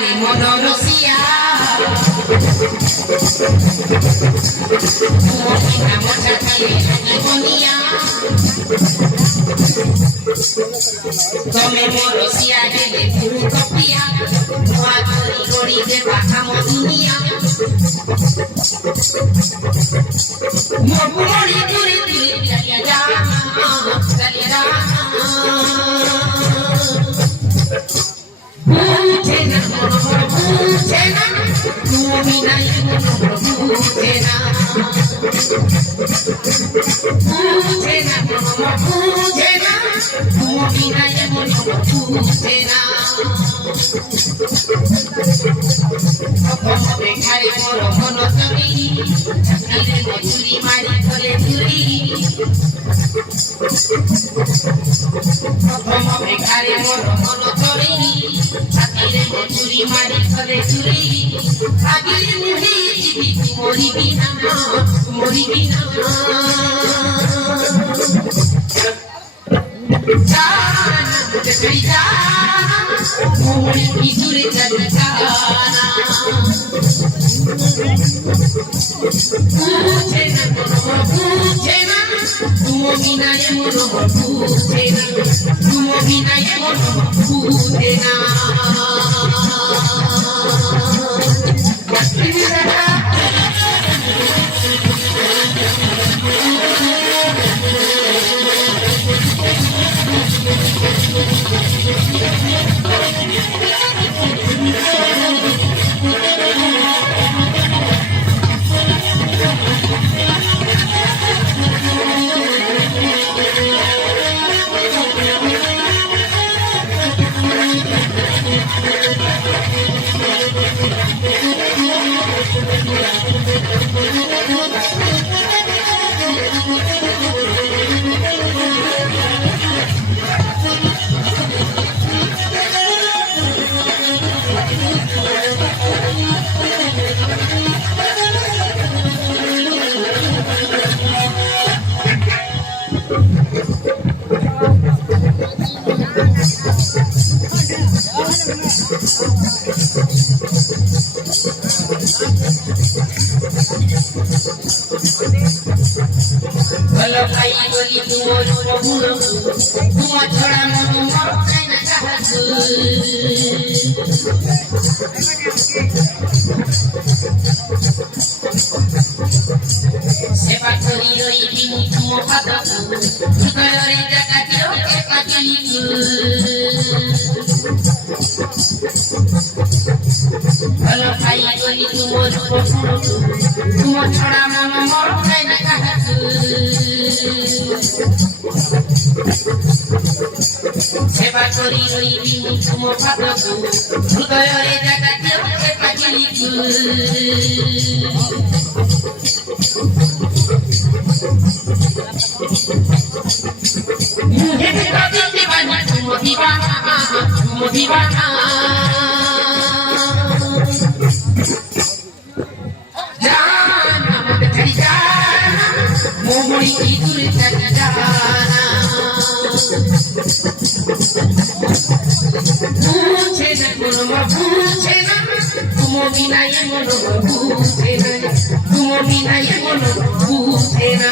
রে মনোরসিয়া মজা খালে জীবনিয়া তুমি মরসিয়া গেলে ফুল কপিয়া ধোয়া ধরি গড়ি দেবা কাম দুনিয়া মগুড়ি তুলি তুলি চালিয়া যা চালিয়া যা বুঝে না বুঝে না তুমি নাই বুঝে না বুঝে না বুঝে না তুমি নাই বুঝে না বেকারে মোর মন চুরি চাকরির মজুরি মারি ধরে চুরি বেকারে মোর মন চুরি চাকরির মজুরি মারি ধরে চুরি ভাবিলে মুড়ি জীবিত মরিবি না মরিবি না মোড়ি কি দূরে যাবে বুঝে না বুঝে না তুমি নাই মন বুঝে না তুমি নাই মন বুঝে না भलो भाई बोली तुमोर प्रभुर तुम छोड़ा मन मोर ना कहत सेवा करी रही बिनु तुम पद हृदय जगा दियो के पाजली भलो भाई बोली तुमोर प्रभुर तुम छोड़ा मन मोर ना कहत सेवा करी रही तुम पद हृदय जगा दियो के पाजली मुझे दीवाना तुम दीवाना जाना मत छड़ी जाना मोहनी की दूर चल जाना पूछे न पूछे न तुम बिना ये मन पूछे न तुम बिना ये मन पूछे न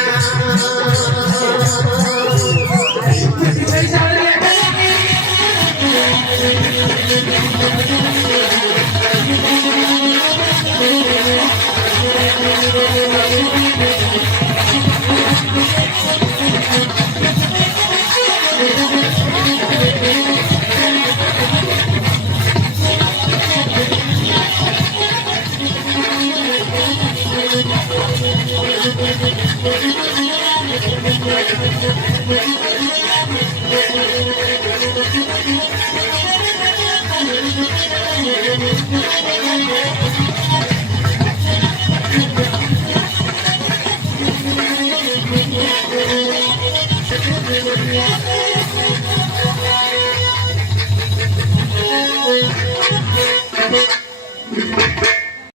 Yeah.